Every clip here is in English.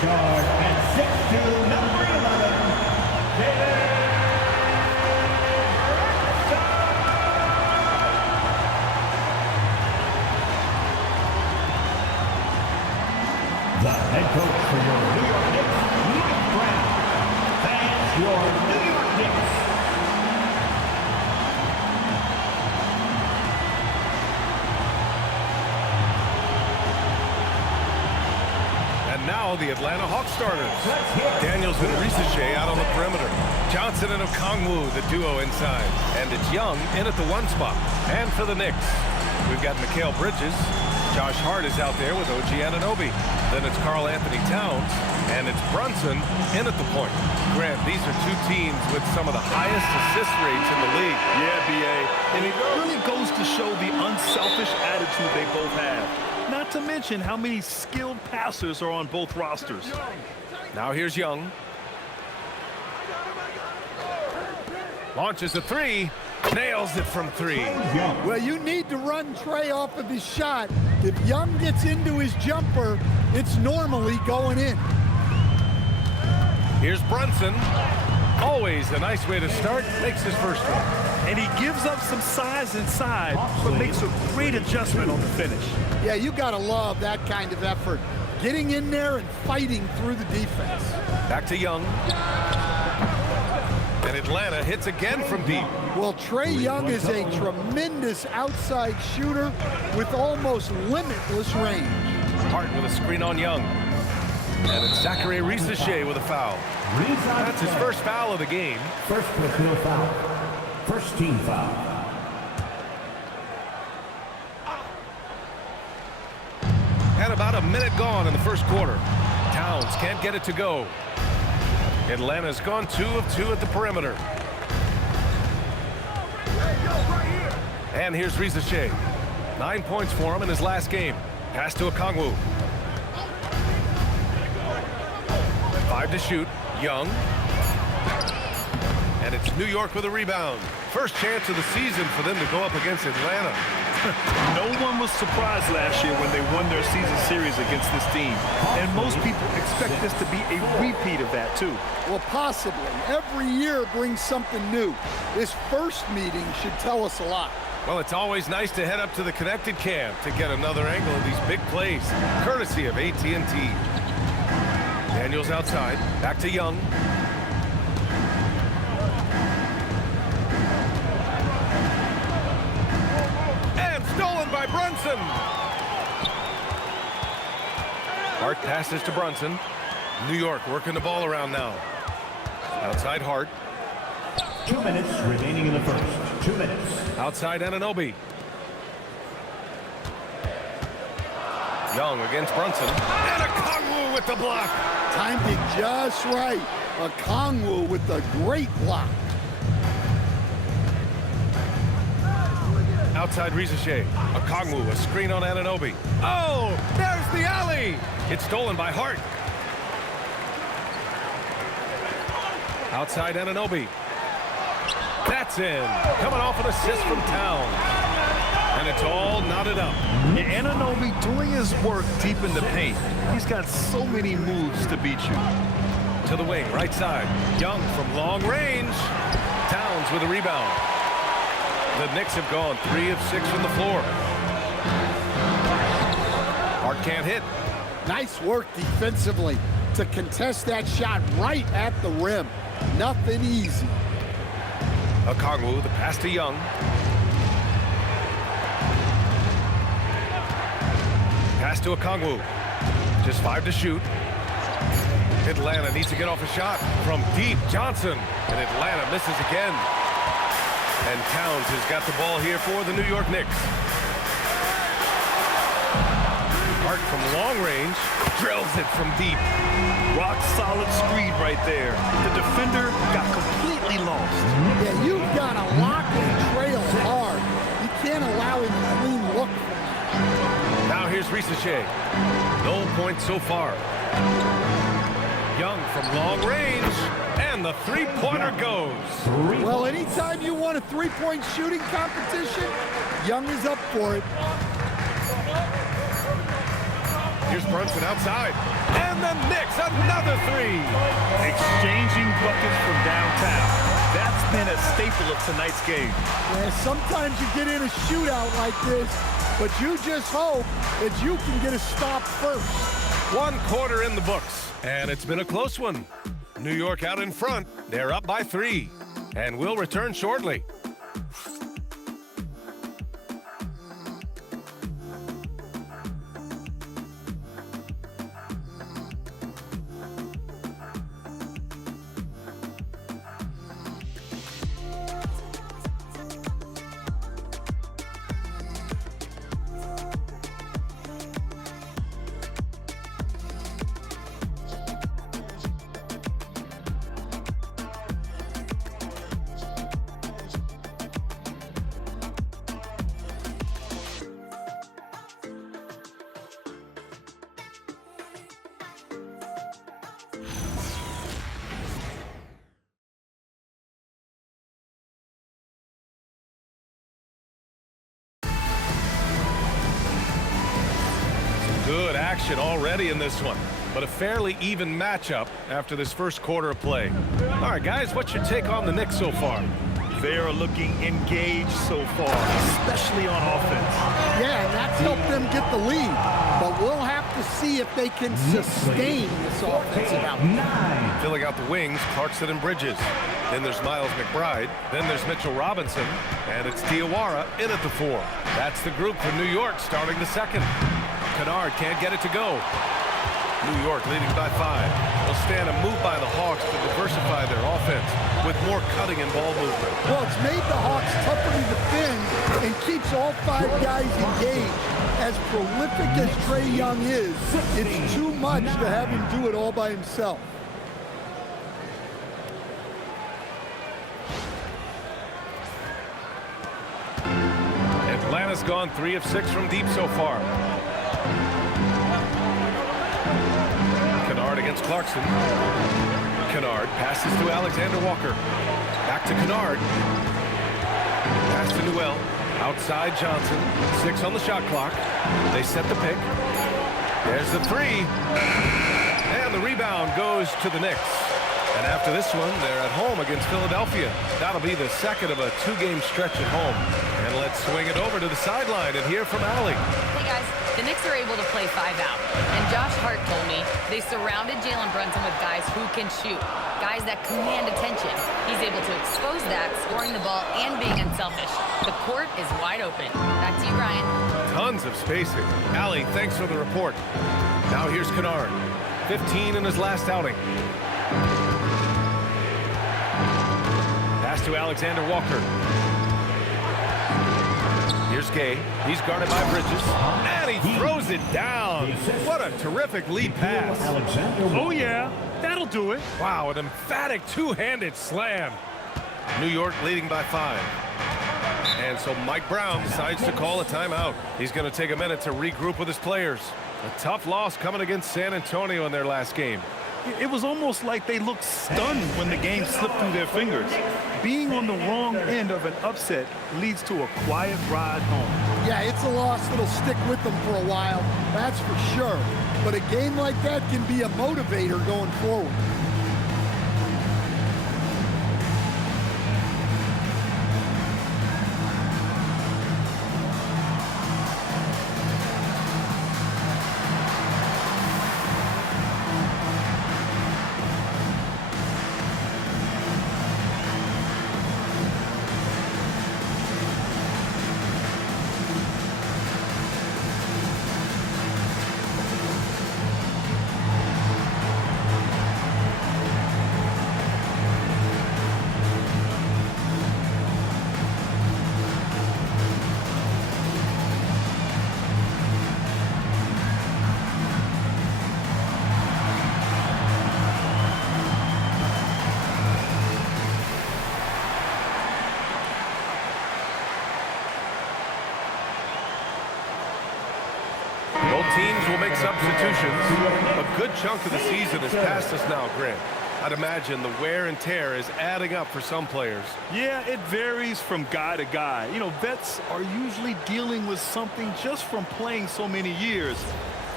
Guard and 6'2", number 11, the head coach for your New York Knicks, Mike Brown. Fans, your New York Knicks. And now the Atlanta Hawks starters. Daniels and Risache out on the perimeter. Johnson and Okongwu, the duo inside. And it's Young in at the 1 spot. And for the Knicks, we've got Mikal Bridges. Josh Hart is out there with OG Anunoby. Then it's Karl Anthony Towns, and it's Brunson in at the point. Grant, these are two teams with some of the highest assist rates in the league. Yeah, B.A. And it really goes to show the unselfish attitude they both have. Not to mention how many skilled passers are on both rosters. Now here's Young. Launches a 3. Nails it from 3. Well, you need to run Trey off of his shot. If Young gets into his jumper, it's normally going in. Here's Brunson. Always a nice way to start. Makes his first one. And he gives up some size inside, but makes a great adjustment on the finish. Yeah, you got to love that kind of effort. Getting in there and fighting through the defense. Back to Young. And Atlanta hits again from deep. Well, Trae Young is a tremendous outside shooter with almost limitless range. Hart with a screen on Young. And it's Zachary Risache with a foul. That's his first foul of the game. First personal foul. First team foul. And about a minute gone in the first quarter. Towns can't get it to go. Atlanta's gone 2 of 2 at the perimeter. And here's Risache. 9 points for him in his last game. Pass to Okongwu. 5 to shoot. Young. And it's New York with a rebound. First chance of the season for them to go up against Atlanta. No one was surprised last year when they won their season series against this team. And most people expect this to be a repeat of that, too. Well, possibly. Every year brings something new. This first meeting should tell us a lot. Well, it's always nice to head up to the connected cam to get another angle of these big plays, courtesy of AT&T. Daniels outside. Back to Young. Stolen by Brunson. Hart passes to Brunson. New York working the ball around now. Outside Hart. 2 minutes remaining in the first. 2 minutes. Outside Anunoby. Young against Brunson. And Okongwu with the block. Timed it just right. Okongwu with the great block. Outside Risache. Okongwu, a screen on Anunoby. Oh, there's the alley. It's stolen by Hart. Outside Anunoby. That's in. Coming off an assist from Towns. And it's all knotted up. Yeah, Anunoby doing his work deep in the paint. He's got so many moves to beat you. To the wing, right side. Young from long range. Towns with a rebound. The Knicks have gone 3 of 6 from the floor. Hart can't hit. Nice work defensively to contest that shot right at the rim. Nothing easy. Okongwu, the pass to Young. Pass to Okongwu. Just 5 to shoot. Atlanta needs to get off a shot from deep. Johnson. And Atlanta misses again. And Towns has got the ball here for the New York Knicks. Hart from long range drills it from deep. Rock solid screen right there. The defender got completely lost. Yeah, you've got to lock and trail hard. You can't allow him a clean look. Now here's Risache. No points so far. Young from long range. And the three-pointer goes. Well, anytime you want a three-point shooting competition, Young is up for it. Here's Brunson outside. And the Knicks, another three. Exchanging buckets from downtown. That's been a staple of tonight's game. Yeah, sometimes you get in a shootout like this, but you just hope that you can get a stop first. 1 quarter in the books, and it's been a close one. New York out in front. They're up by 3, and we'll return shortly. Good action already in this one, but a fairly even matchup after this first quarter of play. All right, guys, what's your take on the Knicks so far? They are looking engaged so far, especially on offense. Yeah, and that's helped them get the lead. But we'll have to see if they can sustain this offensive output. Filling out the wings, Clarkson and Bridges. Then there's Miles McBride. Then there's Mitchell Robinson. And it's Diawara in at the 4. That's the group for New York starting the second. Kennard can't get it to go. New York leading by 5. They'll stand a move by the Hawks to diversify their offense with more cutting and ball movement. Well, it's made the Hawks tougher to defend and keeps all 5 guys engaged. As prolific as Trae Young is, it's too much to have him do it all by himself. Atlanta's gone 3 of 6 from deep so far. Kennard against Clarkson. Kennard passes to Alexander Walker. Back to Kennard. Pass to Newell. Outside Johnson. 6 on the shot clock. They set the pick. There's the 3. And the rebound goes to the Knicks. And after this one, they're at home against Philadelphia. That'll be the second of a 2-game stretch at home. And let's swing it over to the sideline and hear from Allie. Hey guys, the Knicks are able to play 5 out. And Josh Hart told me they surrounded Jalen Brunson with guys who can shoot. Guys that command attention. He's able to expose that, scoring the ball and being unselfish. The court is wide open. Back to you, Ryan. Tons of spacing. Allie, thanks for the report. Now here's Kennard. 15 in his last outing. Pass to Alexander Walker. Here's Gay. He's guarded by Bridges. And he throws it down. What a terrific lead pass. Oh, yeah. That'll do it. Wow, an emphatic 2-handed slam. New York leading by 5. And so Mike Brown decides to call a timeout. He's going to take a minute to regroup with his players. A tough loss coming against San Antonio in their last game. It was almost like they looked stunned when the game slipped through their fingers. Being on the wrong end of an upset leads to a quiet ride home. Yeah, it's a loss that'll stick with them for a while, that's for sure. But a game like that can be a motivator going forward. Teams will make substitutions. A good chunk of the season is past us now, Grant. I'd imagine the wear and tear is adding up for some players. Yeah, it varies from guy to guy. You know, vets are usually dealing with something just from playing so many years.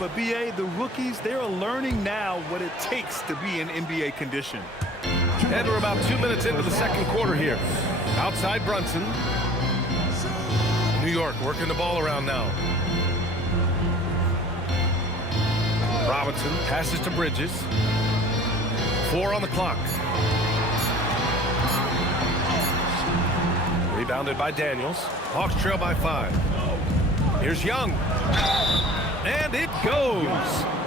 But BA, the rookies, they're learning now what it takes to be in NBA condition. And we're about 2 minutes into the second quarter here. Outside Brunson. New York working the ball around now. Robinson passes to Bridges. 4 on the clock. Rebounded by Daniels. Hawks trail by 5. Here's Young. And it goes.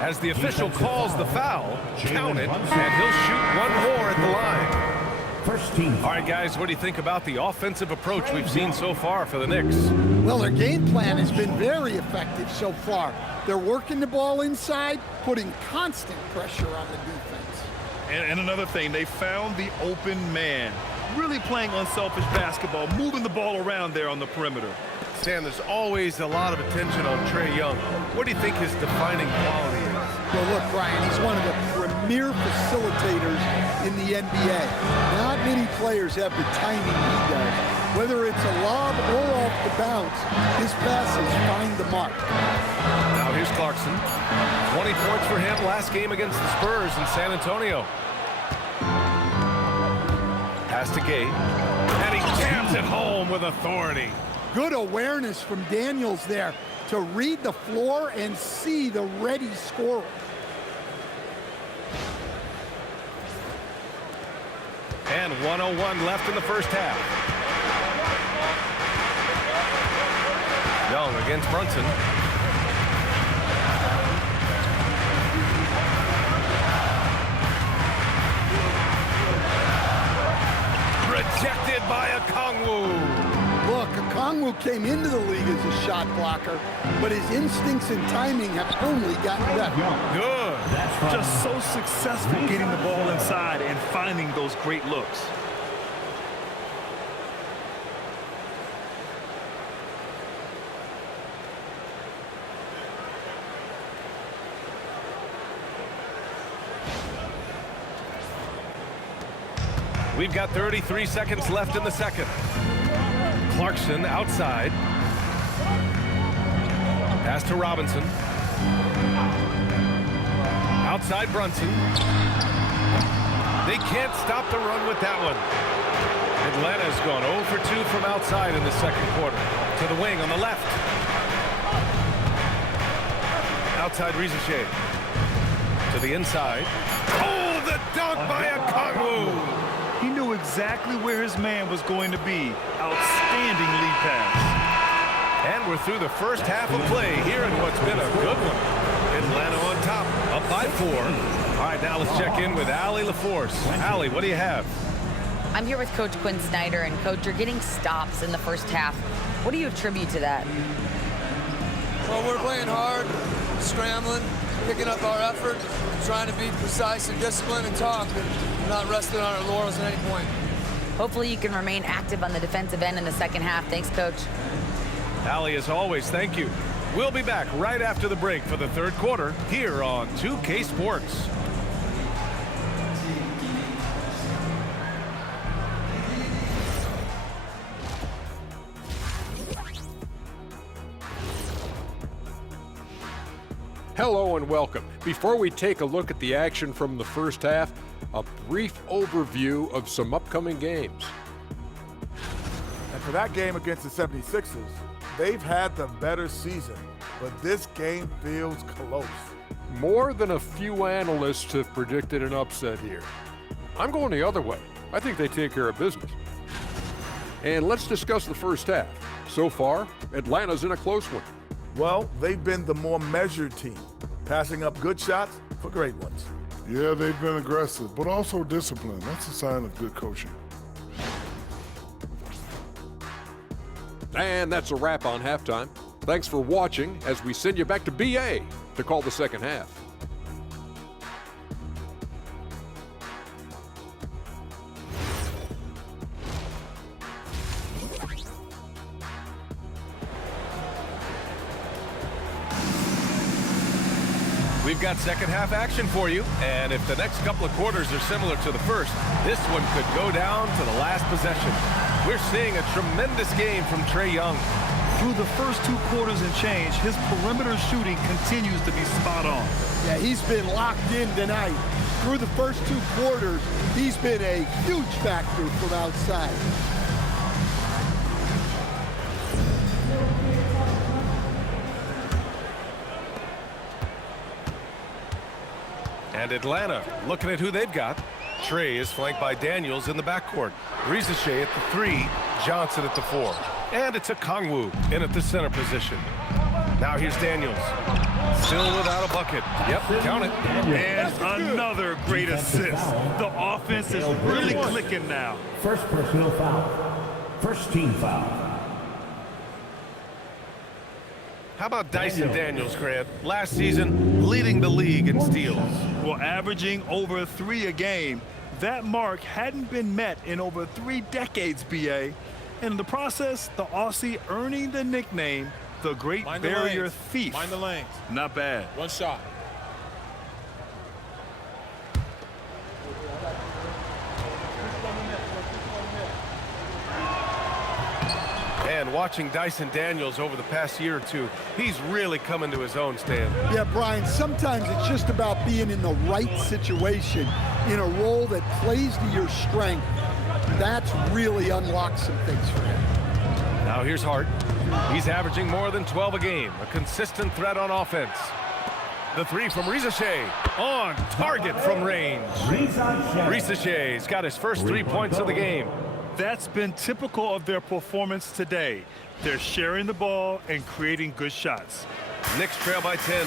As the official calls the foul, count it, and he'll shoot one more at the line. First team. All right, guys, what do you think about the offensive approach we've seen so far for the Knicks? Well, their game plan has been very effective so far. They're working the ball inside, putting constant pressure on the defense. And another thing, they found the open man. Really playing unselfish basketball, moving the ball around there on the perimeter. Stan, there's always a lot of attention on Trae Young. What do you think his defining quality is? Well, look, Brian, he's one of the premier facilitators in the NBA. Not many players have the timing he does. Whether it's a lob or off the bounce, his passes find the mark. Now here's Clarkson. 20 points for him last game against the Spurs in San Antonio. Pass to Gay. And he jams it home with authority. Good awareness from Daniels there to read the floor and see the ready scorer. And 1:01 left in the first half. Young against Brunson. Rejected by Okongwu. Look, Okongwu came into the league as a shot blocker, but his instincts and timing have only gotten better. Good. Just so successful getting the ball inside and finding those great looks. We've got 33 seconds left in the second. Clarkson outside. Pass to Robinson. Outside Brunson. They can't stop the run with that one. Atlanta's gone 0 for 2 from outside in the second quarter. To the wing on the left. Outside Rizachet. To the inside. Oh, the dunk by Okongwu! He knew exactly where his man was going to be. Outstanding lead pass. And we're through the first half of play here in what's been a good one. Atlanta on top, up by 4. All right, now let's check in with Allie LaForce. Allie, what do you have? I'm here with Coach Quinn Snyder, and Coach, you're getting stops in the first half. What do you attribute to that? Well, we're playing hard, scrambling, picking up our effort, trying to be precise and disciplined and talk, and not resting on our laurels at any point. Hopefully you can remain active on the defensive end in the second half. Thanks, Coach. Allie, as always, thank you. We'll be back right after the break for the third quarter here on 2K Sports. Hello and welcome. Before we take a look at the action from the first half, a brief overview of some upcoming games. And for that game against the 76ers, they've had the better season, but this game feels close. More than a few analysts have predicted an upset here. I'm going the other way. I think they take care of business. And let's discuss the first half. So far, Atlanta's in a close one. Well, they've been the more measured team, passing up good shots for great ones. Yeah, they've been aggressive, but also disciplined. That's a sign of good coaching. And that's a wrap on halftime. Thanks for watching as we send you back to BA to call the second half. We've got second half action for you, and if the next couple of quarters are similar to the first, this one could go down to the last possession. We're seeing a tremendous game from Trae Young. Through the first 2 quarters and change, his perimeter shooting continues to be spot on. Yeah, he's been locked in tonight. Through the first 2 quarters, he's been a huge factor from outside. And Atlanta, looking at who they've got. Trey is flanked by Daniels in the backcourt. Rizachet at the 3, Johnson at the 4. And it's a Kongwu in at the center position. Now here's Daniels. Still without a bucket. Yep, count it. And another great assist. The offense is really clicking now. First personal foul. First team foul. How about Dyson Daniels, Grant? Last season, leading the league in steals. Well, averaging over 3 a game. That mark hadn't been met in over 3 decades, BA. And in the process, the Aussie earning the nickname, the Great Barrier Thief. Mind the lanes. Not bad. One shot. And watching Dyson Daniels over the past year or 2, he's really coming to his own, Stan. Yeah, Brian, sometimes it's just about being in the right situation, in a role that plays to your strength. That's really unlocked some things for him. Now here's Hart. He's averaging more than 12 a game, a consistent threat on offense. The 3 from Rizachet, on target from range. Rizachet's got his first 3 points of the game. That's been typical of their performance today. They're sharing the ball and creating good shots. Knicks trail by 10.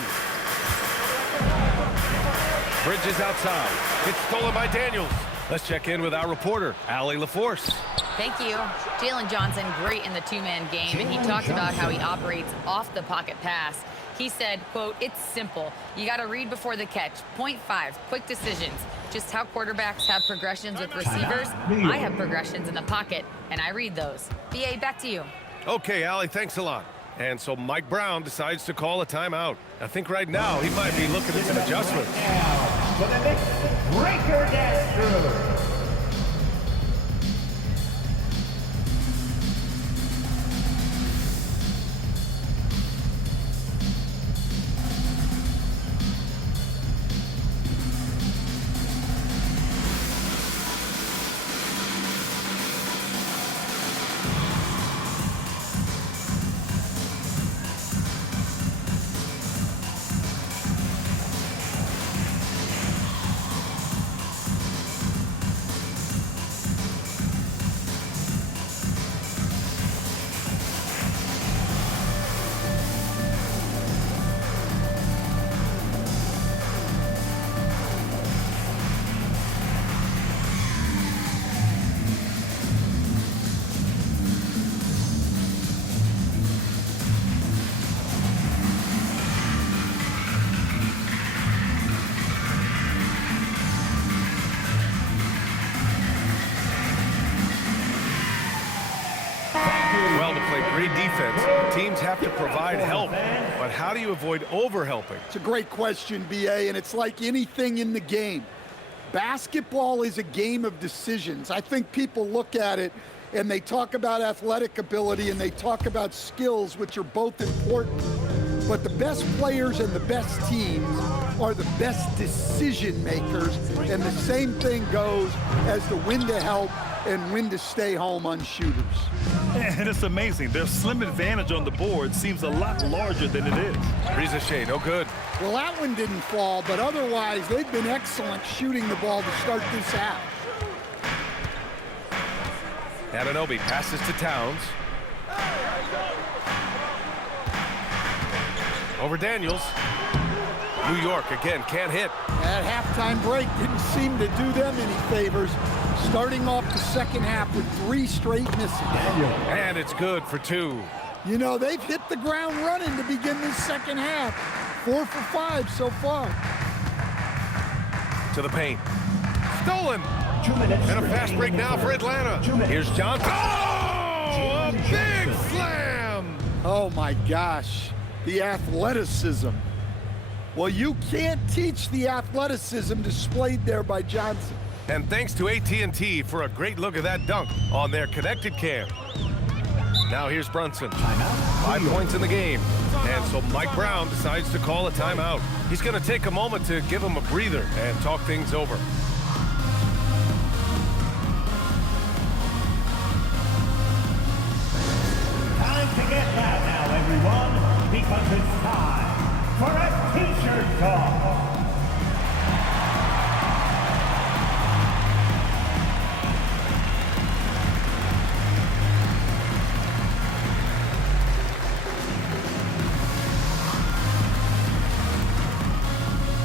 Bridges outside. It's stolen by Daniels. Let's check in with our reporter, Allie LaForce. Thank you. Jalen Johnson, great in the 2-man game, and he talked about how he operates off the pocket pass. He said, quote, "It's simple. You got to read before the catch. Point 5, quick decisions. Just how quarterbacks have progressions with receivers, I have progressions in the pocket, and I read those." BA, back to you. Okay, Allie, thanks a lot. And so Mike Brown decides to call a timeout. I think right now he might be looking at some adjustments. For the Knicks, Breaker Dance. Well, to play great defense, teams have to provide help. But how do you avoid over-helping? It's a great question, BA, and it's like anything in the game. Basketball is a game of decisions. I think people look at it and they talk about athletic ability and they talk about skills, which are both important. But the best players and the best teams are the best decision makers, and the same thing goes as to when to help and when to stay home on shooters. And it's amazing. Their slim advantage on the board seems a lot larger than it is. Rizachet, no good. Well, that one didn't fall, but otherwise they've been excellent shooting the ball to start this half. Anunoby passes to Towns. Over Daniels. New York again can't hit. That halftime break didn't seem to do them any favors, starting off the second half with 3 straight misses. And it's good for 2. You know, they've hit the ground running to begin this second half. 4 for 5 so far. To the paint. Stolen. 2 minutes. And a fast break now for Atlanta. Here's Johnson. Oh, a big slam. Oh my gosh, the athleticism. Well, you can't teach the athleticism displayed there by Johnson. And thanks to AT&T for a great look at that dunk on their connected cam. Now here's Brunson. 5 points in the game. And so Mike Brown decides to call a timeout. He's going to take a moment to give him a breather and talk things over. Time to get mad now, everyone, because it's time for a t-shirt talk.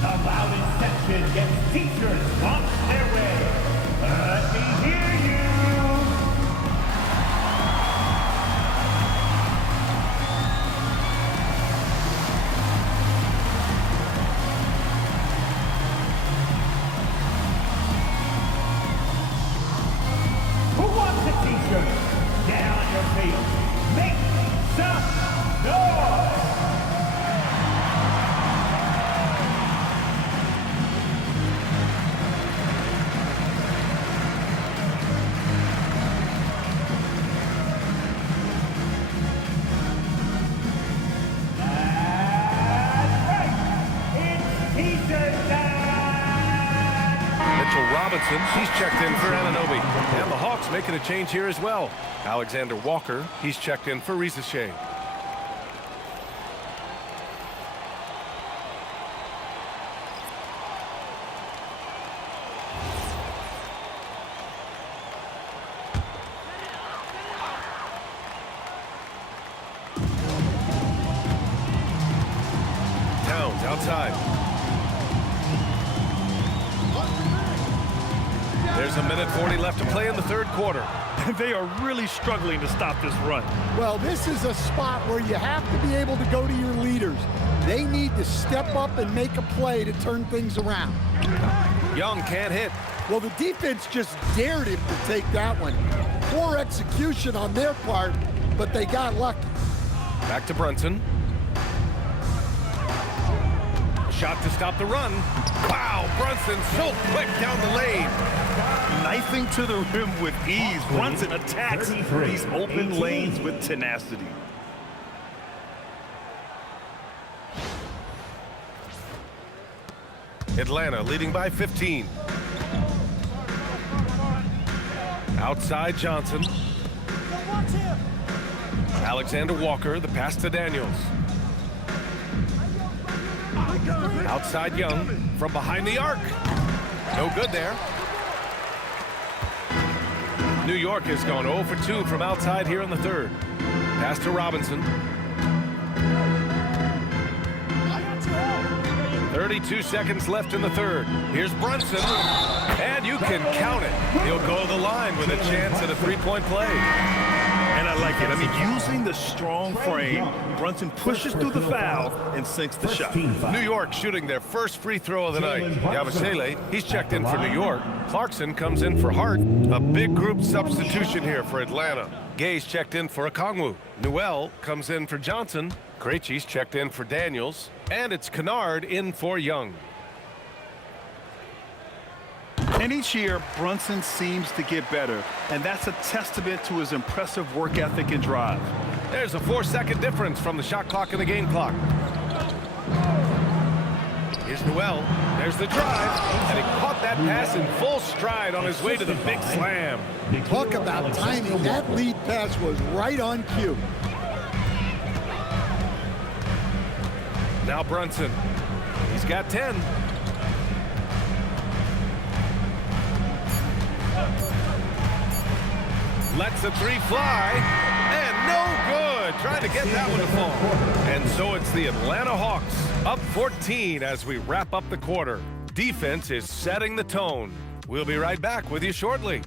The loudest section gets t-shirts on their way. Let me hear you. Who wants a t-shirt? Get on your feet. Make some noise. Robinson, he's checked in for Anunoby. And the Hawks making a change here as well. Alexander Walker, he's checked in for Risacher. Towns outside. There's 1:40 left to play in the third quarter. They are really struggling to stop this run. Well, this is a spot where you have to be able to go to your leaders. They need to step up and make a play to turn things around. Young can't hit. Well, the defense just dared him to take that one. Poor execution on their part, but they got lucky. Back to Brunson. Shot to stop the run. Wow, Brunson so quick down the lane. Knifing to the rim with ease. Brunson attacks these open lanes with tenacity. Atlanta leading by 15. Outside Johnson. Alexander Walker, the pass to Daniels. Outside Young from behind the arc. No good there. New York has gone 0 for 2 from outside here in the third. Pass to Robinson. 32 seconds left in the third. Here's Brunson. And you can count it. He'll go to the line with a chance at a three-point play. And I like it. I mean, using the strong frame, Brunson pushes through the foul and sinks the shot. New York shooting their first free throw of the night. Yabusele, he's checked in for New York. Clarkson comes in for Hart. A big group substitution here for Atlanta. Gay's checked in for Okongwu. Newell comes in for Johnson. Krejci's checked in for Daniels. And it's Kennard in for Young. And each year, Brunson seems to get better, and that's a testament to his impressive work ethic and drive. There's a 4-second difference from the shot clock and the game clock. Here's Newell. There's the drive, and he caught that pass in full stride on his way to the big slam. Talk about timing. That lead pass was right on cue. Now Brunson. He's got 10. Lets the three fly, and no good. Trying to get that one to fall. And so it's the Atlanta Hawks up 14 as we wrap up the quarter. Defense is setting the tone. We'll be right back with you shortly.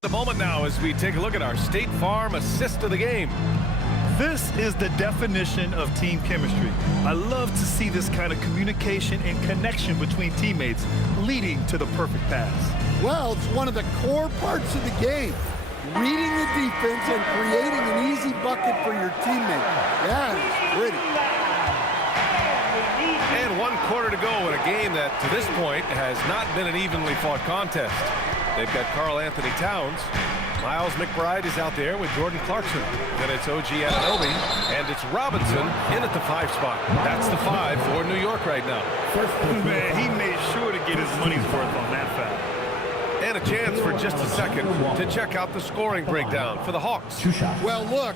The moment now as we take a look at our State Farm assist of the game. This is the definition of team chemistry. I love to see this kind of communication and connection between teammates leading to the perfect pass. Well, it's one of the core parts of the game. Reading the defense and creating an easy bucket for your teammate. That is pretty. And 1 quarter to go in a game that, to this point, has not been an evenly fought contest. They've got Karl Anthony Towns. Miles McBride is out there with Jordan Clarkson. Then it's OG Anunoby, and it's Robinson in at the 5 spot. That's the 5 for New York right now. Man, he made sure to get his money's worth on that foul. And a chance for just a second to check out the scoring breakdown for the Hawks. Well, look,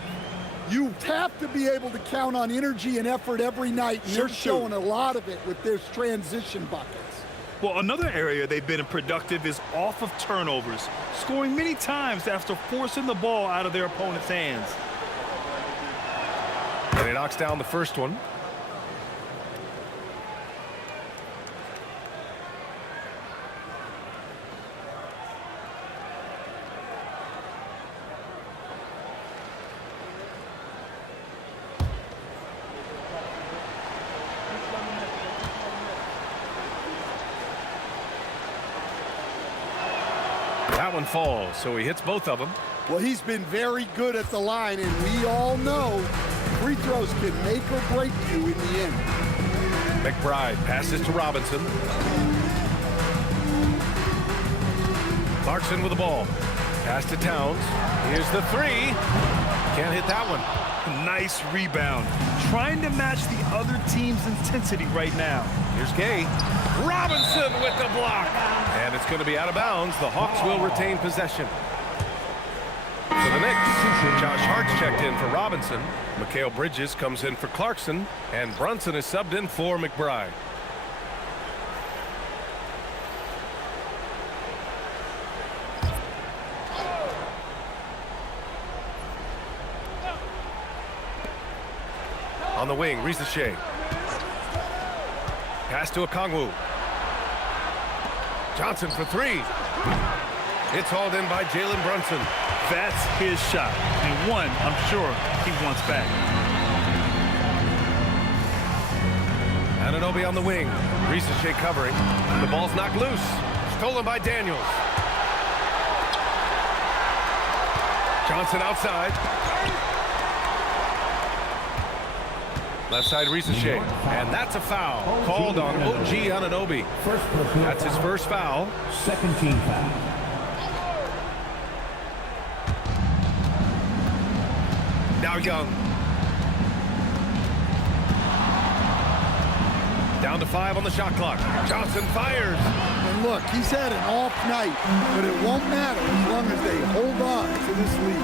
you have to be able to count on energy and effort every night, and they're showing a lot of it with their transition buckets. Well, another area they've been productive is off of turnovers, scoring many times after forcing the ball out of their opponent's hands. And he knocks down the first one. That one falls, so he hits both of them. Well, he's been very good at the line, and we all know free throws can make or break you in the end. McBride passes to Robinson. Clarkson with the ball. Pass to Towns. Here's the 3. Can't hit that one. Nice rebound. Trying to match the other team's intensity right now. Here's Gay. Robinson with the block. And it's going to be out of bounds. The Hawks will retain possession. For the Knicks, Josh Hart's checked in for Robinson. Mikal Bridges comes in for Clarkson. And Brunson is subbed in for McBride. On the wing, Risache. Pass to Okongwu. Johnson for 3. It's hauled in by Jalen Brunson. That's his shot, and one I'm sure he wants back. Anunoby on the wing. Risache covering. The ball's knocked loose. Stolen by Daniels. Johnson outside. Left side Risache. And that's a foul called on OG Anunoby. That's his first foul. Second team foul. Now Young. Down to 5 on the shot clock. Johnson fires. And look, he's had an off night, but it won't matter as long as they hold on to this lead.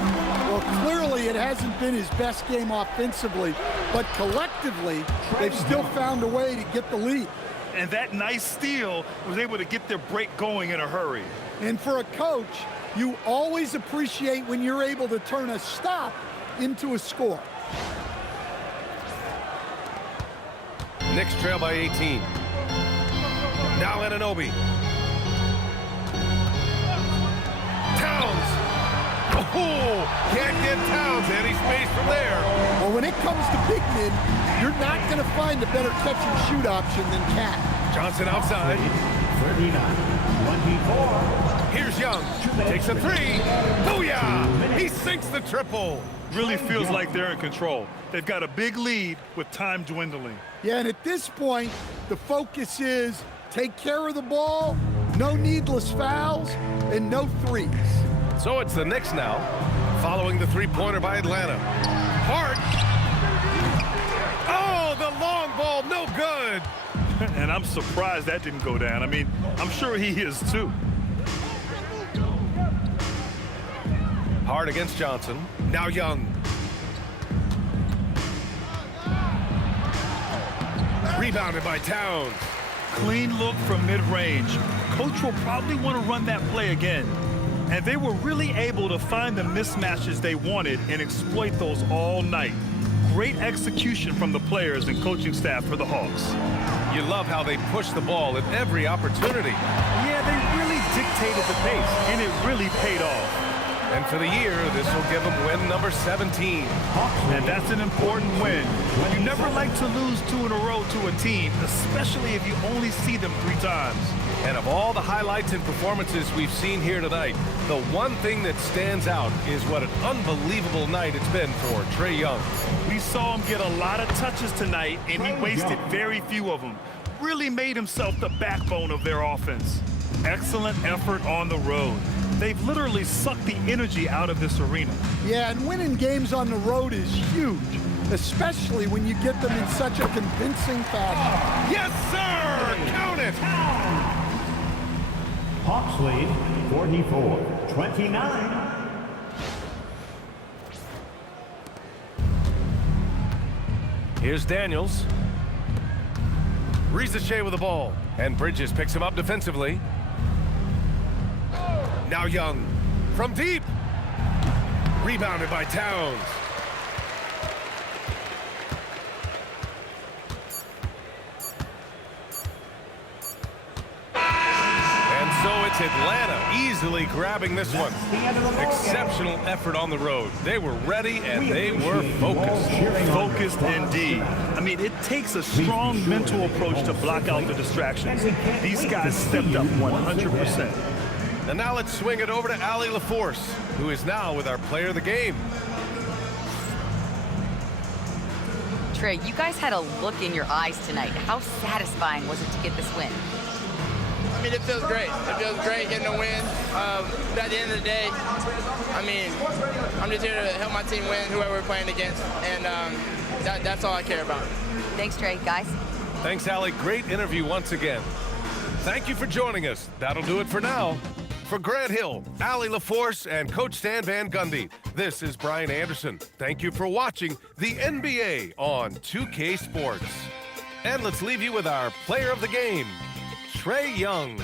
Well, clearly it hasn't been his best game offensively, but collectively, they've still found a way to get the lead. And that nice steal was able to get their break going in a hurry. And for a coach, you always appreciate when you're able to turn a stop into a score. Knicks trail by 18. Now Anunoby. Towns. Oh, can't get Towns any space from there. Well, when it comes to big men, you're not going to find a better catch and shoot option than Cat. Johnson outside. 39, 24. Here's Young. Takes a 3. Booyah! He sinks the triple. Really feels like they're in control. They've got a big lead with time dwindling. Yeah, and at this point, the focus is take care of the ball, no needless fouls, and no threes. So it's the Knicks now, following the three-pointer by Atlanta. Hart. Oh, the long ball, no good. And I'm surprised that didn't go down. I mean, I'm sure he is too. Hart against Johnson. Now Young. Rebounded by Towns. Clean look from mid-range. Coach will probably want to run that play again. And they were really able to find the mismatches they wanted and exploit those all night. Great execution from the players and coaching staff for the Hawks. You love how they push the ball at every opportunity. Yeah, they really dictated the pace, and it really paid off. And for the year, this will give him win number 17. And that's an important win. You never like to lose 2 in a row to a team, especially if you only see them 3 times. And of all the highlights and performances we've seen here tonight, the one thing that stands out is what an unbelievable night it's been for Trae Young. We saw him get a lot of touches tonight, and he wasted very few of them. Really made himself the backbone of their offense. Excellent effort on the road. They've literally sucked the energy out of this arena. Yeah, and winning games on the road is huge, especially when you get them in such a convincing fashion. Yes, sir! Count it! Hawks lead 44-29. Here's Daniels. Risache with the ball. And Bridges picks him up defensively. Now Young from deep. Rebounded by Towns. And so it's Atlanta easily grabbing this one. Exceptional effort on the road. They were ready and they were focused. Focused indeed. I mean, it takes a strong mental approach to block out the distractions. These guys stepped up 100%. And now let's swing it over to Ali LaForce, who is now with our player of the game. Trae, you guys had a look in your eyes tonight. How satisfying was it to get this win? I mean, it feels great. It feels great getting a win. But at the end of the day, I mean, I'm just here to help my team win, whoever we're playing against, and that's all I care about. Thanks, Trae, guys. Thanks, Ali. Great interview once again. Thank you for joining us. That'll do it for now. For Grant Hill, Ali LaForce, and Coach Stan Van Gundy, this is Brian Anderson. Thank you for watching the NBA on 2K Sports. And let's leave you with our player of the game, Trae Young.